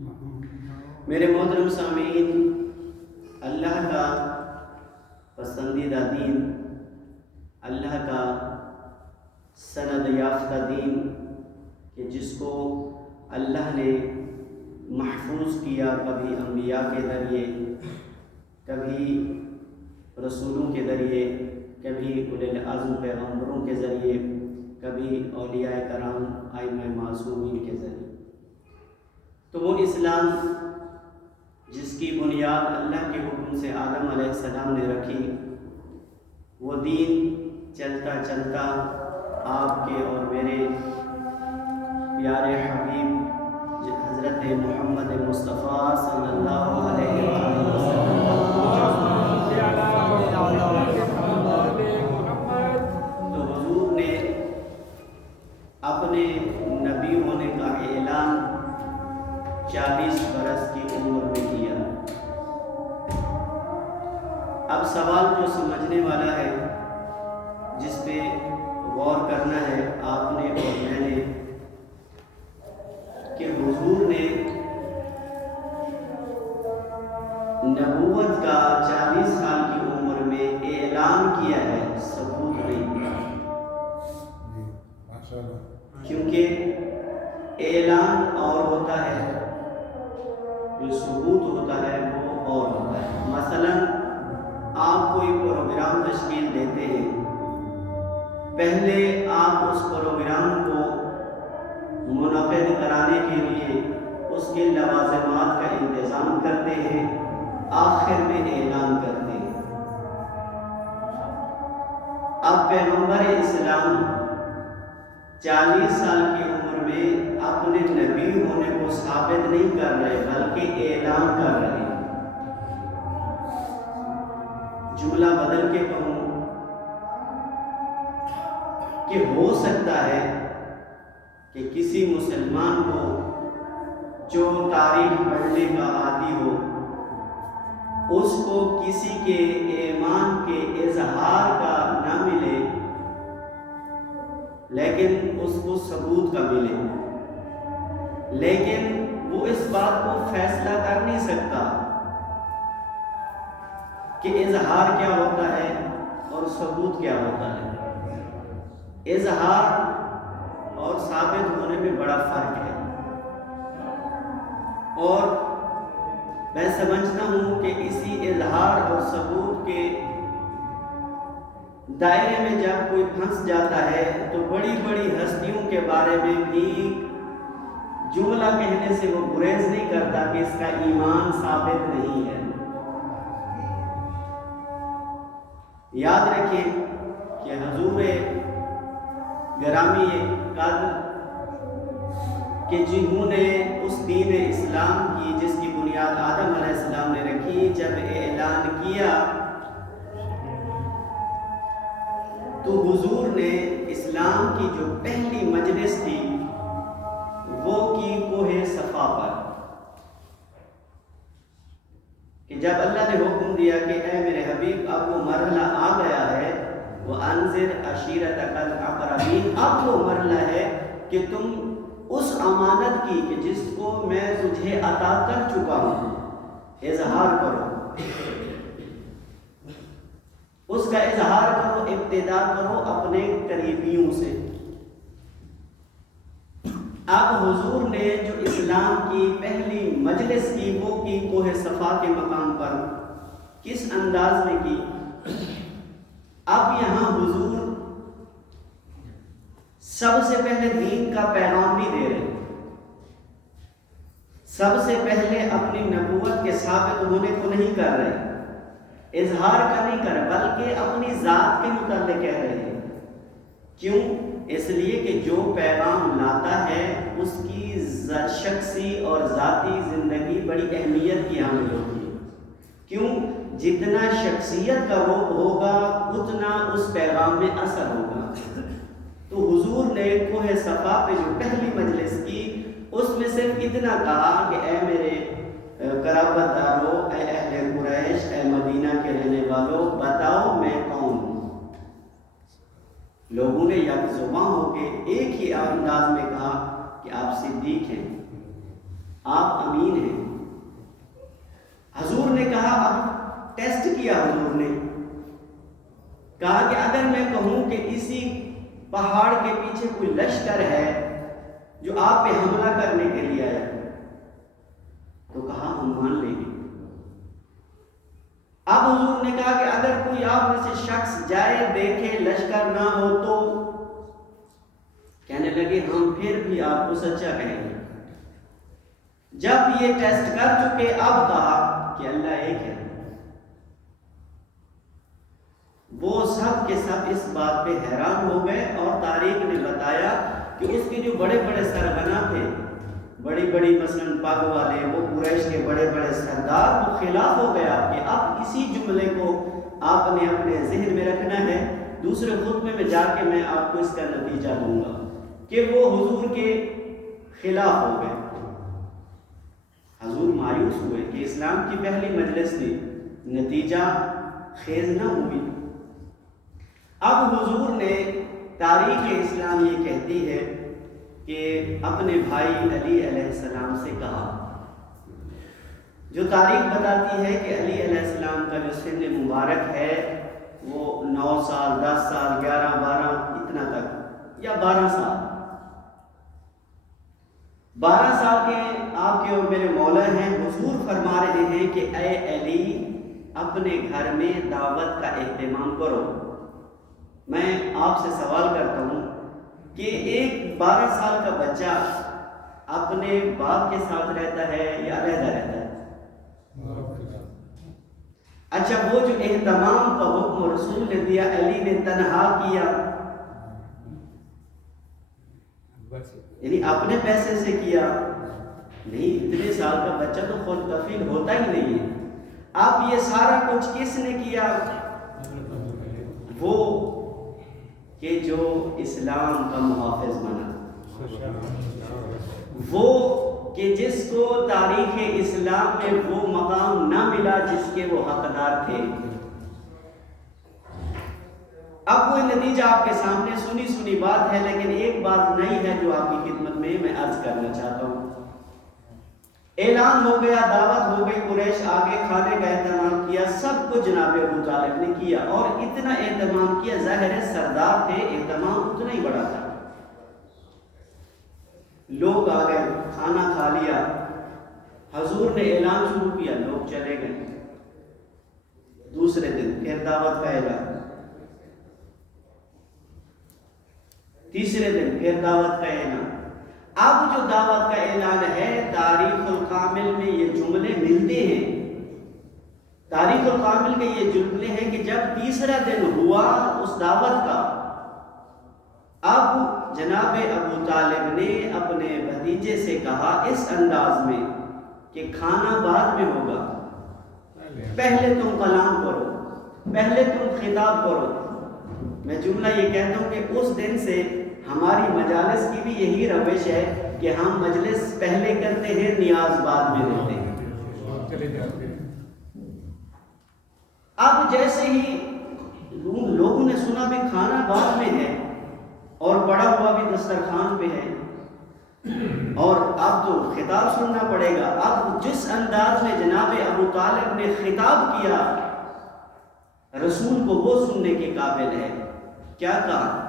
میرے محترم سامعین، اللہ کا پسندیدہ دین، اللہ کا سند یافتہ دین کہ جس کو اللہ نے محفوظ کیا، کبھی انبیاء کے ذریعے، کبھی رسولوں کے ذریعے، کبھی اولی العزم پیغمبروں کے ذریعے، کبھی اولیاء کرام ائمہ معصومین کے ذریعے۔ تو وہ اسلام جس کی بنیاد اللہ کے حکم سے آدم علیہ السلام نے رکھی، وہ دین چلتا چلتا آپ کے اور میرے پیارے حبیب حضرت محمد مصطفیٰ صلی اللہ علیہ وسلم تو حضور نے اپنے نبی ہونے کا اعلان 40 برس کی عمر میں کیا۔ اب سوال جو سمجھنے والا ہے، جس پہ غور کرنا ہے آپ نے اور میں نے، کہ حضور نے نبوت کا 40 سال کی عمر میں اعلان کیا ہے، ثبوت نہیں۔ کیونکہ اعلان اور ہوتا ہے، جو ثبوت ہوتا ہے وہ اور ہوتا ہے۔ مثلا آپ کوئی پروگرام تشکیل دیتے ہیں، پہلے آپ اس پروگرام کو منعقد کرانے کے لیے اس کے لوازمات کا انتظام کرتے ہیں، آخر میں اعلان کرتے ہیں۔ اب پیغمبر اسلام 40 سال کی عمر میں اپنے نبی ہونے کو ثابت نہیں کر رہے، بلکہ اعلان کر رہے ہیں۔ جملہ بدل کے کہوں کہ ہو سکتا ہے کہ کسی مسلمان کو جو تاریخ پڑھنے کا عادی ہو، اس کو کسی کے ایمان کے اظہار کا نہ ملے، لیکن اس کو ثبوت کا ملے، لیکن وہ اس بات کو فیصلہ کر نہیں سکتا کہ اظہار کیا ہوتا ہے اور ثبوت کیا ہوتا ہے۔ اظہار اور ثابت ہونے میں بڑا فرق ہے، اور میں سمجھتا ہوں کہ اسی اظہار اور ثبوت کے دائرے میں جب کوئی پھنس جاتا ہے تو بڑی بڑی ہستیوں کے بارے میں بھی جملہ کہنے سے وہ گریز نہیں کرتا کہ اس کا ایمان ثابت نہیں ہے۔ یاد رکھیں کہ حضور گرامی قدر کہ جنہوں نے اس دین اسلام کی جس کی بنیاد آدم علیہ السلام نے رکھی، جب اعلان کیا تو حضور نے اسلام کی جو پہلی مجلس تھی وہ کی کوہ صفا پر، کہ جب اللہ نے حکم دیا کہ اے میرے حبیب اب وہ مرحلہ آ گیا ہے، وَأَنذِرْ عَشِيرَتَكَ الْأَقْرَبِينَ، اب وہ مرحلہ ہے کہ تم اس امانت کی کہ جس کو میں تجھے عطا کر چکا ہوں، اظہار کرو، اس کا اظہار کرو، ابتدا کرو اپنے قریبیوں سے۔ اب حضور نے جو اسلام کی پہلی مجلس کی وہ کی کوہ صفا کے مقام پر، کس انداز میں کی؟ اب یہاں حضور سب سے پہلے دین کا پیغام نہیں دے رہے، سب سے پہلے اپنی نبوت کے ثابت ہونے کو نہیں کر رہے، اظہار کا نہیں کر رہے، بلکہ اپنی ذات کے متعلق کہہ رہے ہیں۔ کیوں؟ اس لیے کہ جو پیغام لاتا ہے اس کی شخصی اور ذاتی زندگی بڑی اہمیت کی حامل ہوتی ہے۔ کیوں؟ جتنا شخصیت کا روپ ہوگا اتنا اس پیغام میں اثر ہوگا۔ تو حضور نے کوہ صفا پہ جو پہلی مجلس کی اس میں صرف اتنا کہا کہ اے میرے قرابت دارو، اے اہل قریش، اے مدینہ کے رہنے والوں، بتاؤ میں کون ہوں۔ لوگوں نے یک زباں ہو کے ایک ہی انداز میں کہا کہ آپ صدیق ہیں، آپ امین ہیں۔ حضور نے کہا، اب ٹیسٹ کیا حضور نے، کہا کہ اگر میں کہوں کہ اسی پہاڑ کے پیچھے کوئی لشکر ہے جو آپ پہ حملہ کرنے کے لیے آیا، تو کہا ہم مان لیں گے۔ اب حضور نے کہا کہ اگر کوئی آپ میں سے شخص جائے دیکھے لشکر نہ ہو تو، کہنے لگے ہم پھر بھی آپ کو سچا کہیں گے۔ جب یہ ٹیسٹ کر چکے، اب کہا کہ اللہ ایک ہے۔ وہ سب کے سب اس بات پہ حیران ہو گئے، اور تاریخ نے بتایا کہ اس کے جو بڑے بڑے سرغنہ تھے، بڑی بڑی مثلاً پگ والے، وہ قریش کے بڑے بڑے سردار، وہ خلاف ہو گیا کہ اب اسی جملے کو آپ نے اپنے ذہن میں رکھنا ہے، دوسرے خطبے میں جا کے میں آپ کو اس کا نتیجہ دوں گا، کہ وہ حضور کے خلاف ہو گئے۔ حضور مایوس ہوئے کہ اسلام کی پہلی مجلس تھی، نتیجہ خیز نہ ہوئی۔ اب حضور نے، تاریخ اسلام یہ کہتی ہے کہ اپنے بھائی علی علیہ السلام سے کہا، جو تاریخ بتاتی ہے کہ علی علیہ السلام کا جو سن مبارک ہے وہ 9 سال 10 سال 11 12 اتنا تک، یا 12 سال 12 سال کے آپ کے اور میرے مولا ہیں۔ حضور فرما رہے ہیں کہ اے علی، اپنے گھر میں دعوت کا اہتمام کرو۔ میں آپ سے سوال کرتا ہوں کہ ایک 12 سال کا بچہ اپنے باپ کے ساتھ رہتا ہے یا علیحدہ رہتا ہے؟ اچھا، وہ جو اہتمام کا حکم رسول نے دیا، علی نے تنہا کیا، یعنی اپنے پیسے سے کیا؟ نہیں، اتنے سال کا بچہ تو خود کفیل ہوتا ہی نہیں ہے۔ اب یہ سارا کچھ کس نے کیا؟ وہ کہ جو اسلام کا محافظ بنا، وہ کہ جس کو تاریخ اسلام میں وہ مقام نہ ملا جس کے وہ حقدار تھے۔ اب وہ نتیجہ آپ کے سامنے سنی بات ہے، لیکن ایک بات نئی ہے جو آپ کی خدمت میں عرض کرنا چاہتا ہوں۔ اعلان ہو گیا، دعوت ہو گئی، قریش آگے کھانے کا اہتمام کیا، سب کچھ جناب ابو طالب نے کیا، اور اتنا اہتمام کیا، ظاہر سردار تھے، اہتمام اتنا ہی بڑا تھا۔ لوگ آ گئے، کھانا کھا لیا، حضور نے اعلان شروع کیا، لوگ چلے گئے۔ دوسرے دن پھر دعوت کا اعلان، تیسرے دن پھر دعوت کا اعلان۔ اب جو دعوت کا اعلان ہے، تاریخ الکامل میں یہ جملے ملتے ہیں۔ تاریخ الکامل کے یہ جملے ہیں کہ جب تیسرا دن ہوا اس دعوت کا، اب جناب ابو طالب نے اپنے بھتیجے سے کہا اس انداز میں کہ کھانا بعد میں ہوگا، پہلے تم کلام کرو، پہلے تم خطاب کرو۔ میں جملہ یہ کہتا ہوں کہ اس دن سے ہماری مجالس کی بھی یہی روش ہے کہ ہم مجلس پہلے کرتے ہیں، نیاز بعد میں دیتے ہیں۔ اب جیسے ہی لوگوں نے سنا بھی کھانا بعد میں ہے اور پڑا ہوا بھی دسترخوان پہ ہے، اور اب تو خطاب سننا پڑے گا۔ اب جس انداز میں جناب ابو طالب نے خطاب کیا، رسول کو وہ سننے کے قابل ہے۔ کیا کہا؟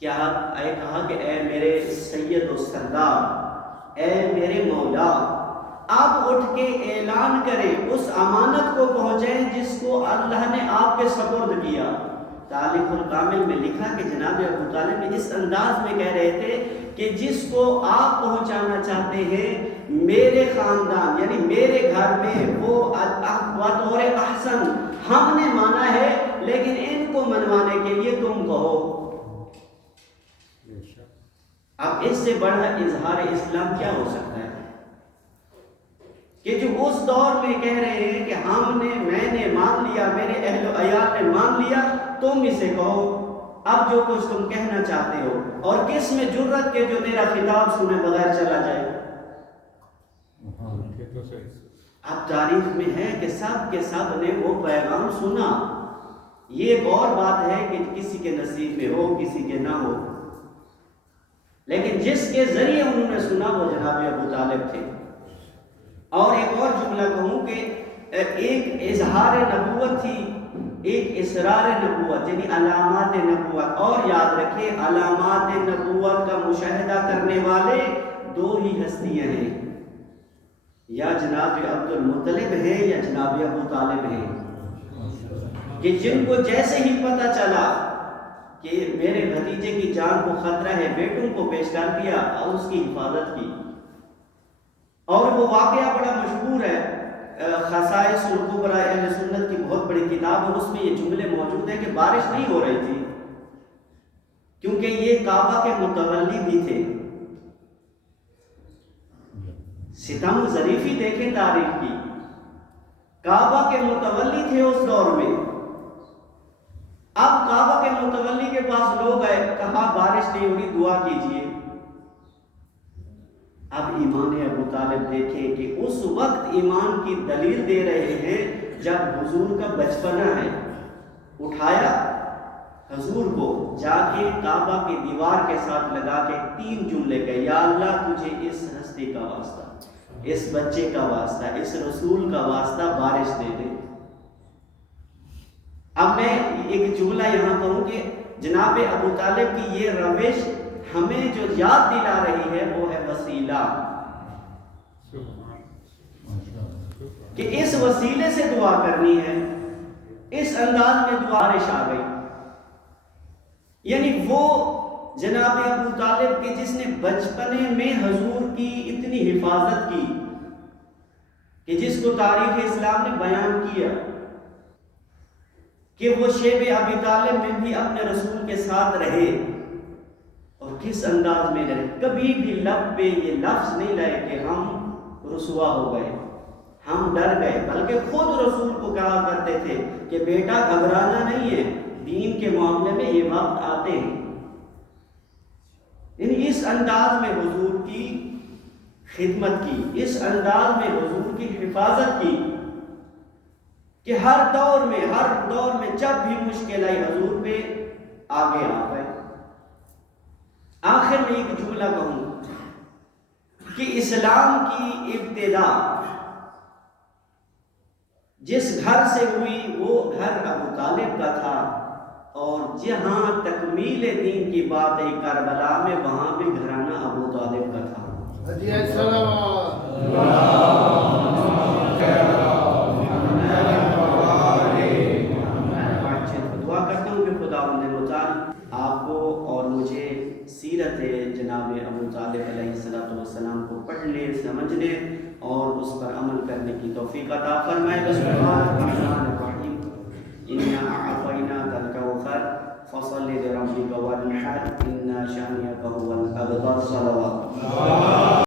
کہا کہ اے میرے سید و سردار، اے میرے مولا، آپ اٹھ کے اعلان کریں، اس امانت کو پہنچائیں جس کو اللہ نے آپ کے سپرد کیا۔ تاریخ الکامل میں لکھا کہ جناب ابو طالب نے اس انداز میں کہہ رہے تھے کہ جس کو آپ پہنچانا چاہتے ہیں میرے خاندان یعنی میرے گھر میں، وہ بطور احسن ہم نے مانا ہے، لیکن ان کو منوانے کے لیے تم کہو۔ اب اس سے بڑا اظہار اسلام کیا ہو سکتا ہے کہ جو اس دور میں کہہ رہے ہیں کہ میں نے مان لیا، میرے اہل و عیال نے مان لیا، تم اسے کہو اب جو کچھ تم کہنا چاہتے ہو، اور کس میں جرت کے جو میرا خطاب سنے بغیر چلا جائے۔ اب تاریخ میں ہے کہ سب کے سب نے وہ پیغام سنا۔ یہ ایک اور بات ہے کہ کسی کے نصیب میں ہو، کسی کے نہ ہو، لیکن جس کے ذریعے انہوں نے سنا وہ جناب ابو طالب تھے۔ اور ایک اور جملہ کہوں کہ ایک اظہار نبوت تھی، ایک اسرار نبوت، یعنی علامات نبوت۔ اور یاد رکھیں علامات نبوت کا مشاہدہ کرنے والے دو ہی ہستیاں ہیں، یا جناب عبد المطلب ہیں یا جناب ابو طالب ہیں، کہ جن کو جیسے ہی پتہ چلا کہ میرے بھتیجے کی جان کو خطرہ ہے، بیٹوں کو پیش کر دیا اور اس کی حفاظت کی۔ اور وہ واقعہ بڑا مشہور ہے، خصائص الکبریٰ اہل سنت کی بہت بڑی کتاب ہے، اس میں یہ جملے موجود ہیں کہ بارش نہیں ہو رہی تھی کیونکہ یہ کعبہ کے متولی بھی تھے۔ ستم ظریفی دیکھیں تاریخ کی، کعبہ کے متولی تھے اس دور میں۔ اب کعبہ کے متولی کے پاس لوگ آئے، کہا بارش نہیں ہوگی، دعا کیجئے۔ اب ایمان ابو طالب دیکھیں کہ اس وقت ایمان کی دلیل دے رہے ہیں جب حضور کا بچپنا ہے۔ اٹھایا حضور کو، جا کے کعبہ کی دیوار کے ساتھ لگا کے 3 جملے کہے، یا اللہ تجھے اس ہستی کا واسطہ، اس بچے کا واسطہ، اس رسول کا واسطہ بارش دے دے۔ اب میں ایک جملہ یہاں کہوں کہ جناب ابو طالب کی یہ روش ہمیں جو یاد دلا رہی ہے وہ ہے وسیلہ، کہ اس وسیلے سے دعا کرنی ہے۔ اس انداز میں دعا بارش آ گئی، یعنی وہ جناب ابو طالب کے جس نے بچپنے میں حضور کی اتنی حفاظت کی کہ جس کو تاریخ اسلام نے بیان کیا کہ وہ شیب ابی طالب میں بھی اپنے رسول کے ساتھ رہے، اور کس انداز میں رہے۔ کبھی بھی لب پہ یہ لفظ نہیں لائے کہ ہم رسوا ہو گئے، ہم ڈر گئے، بلکہ خود رسول کو کہا کرتے تھے کہ بیٹا گھبرانا نہیں ہے، دین کے معاملے میں یہ وقت آتے ہیں۔ یعنی اس انداز میں حضور کی خدمت کی، اس انداز میں حضور کی حفاظت کی کہ ہر دور میں جب بھی مشکل آئی حضور پہ آگے آ گئے۔ آخر میں ایک جملہ کہوں کہ اسلام کی ابتدا جس گھر سے ہوئی وہ گھر ابو طالب کا تھا، اور جہاں تکمیل دین کی بات ہے کربلا میں، وہاں بھی گھرانہ ابو طالب کا تھا۔ دعا کرتا ہوں کہ خداوند متعال آپ کو اور مجھے سیرت جناب ابو طالب علیہ السلام کو پڑھنے، سمجھنے اور اس پر عمل کرنے کی توفیق عطا فرمائے۔ بسم اللہ الرحمن الرحیم، انا اعطیناک الکوثر فصل لربک وانحر ان شانئک هو الابتر۔ صلوات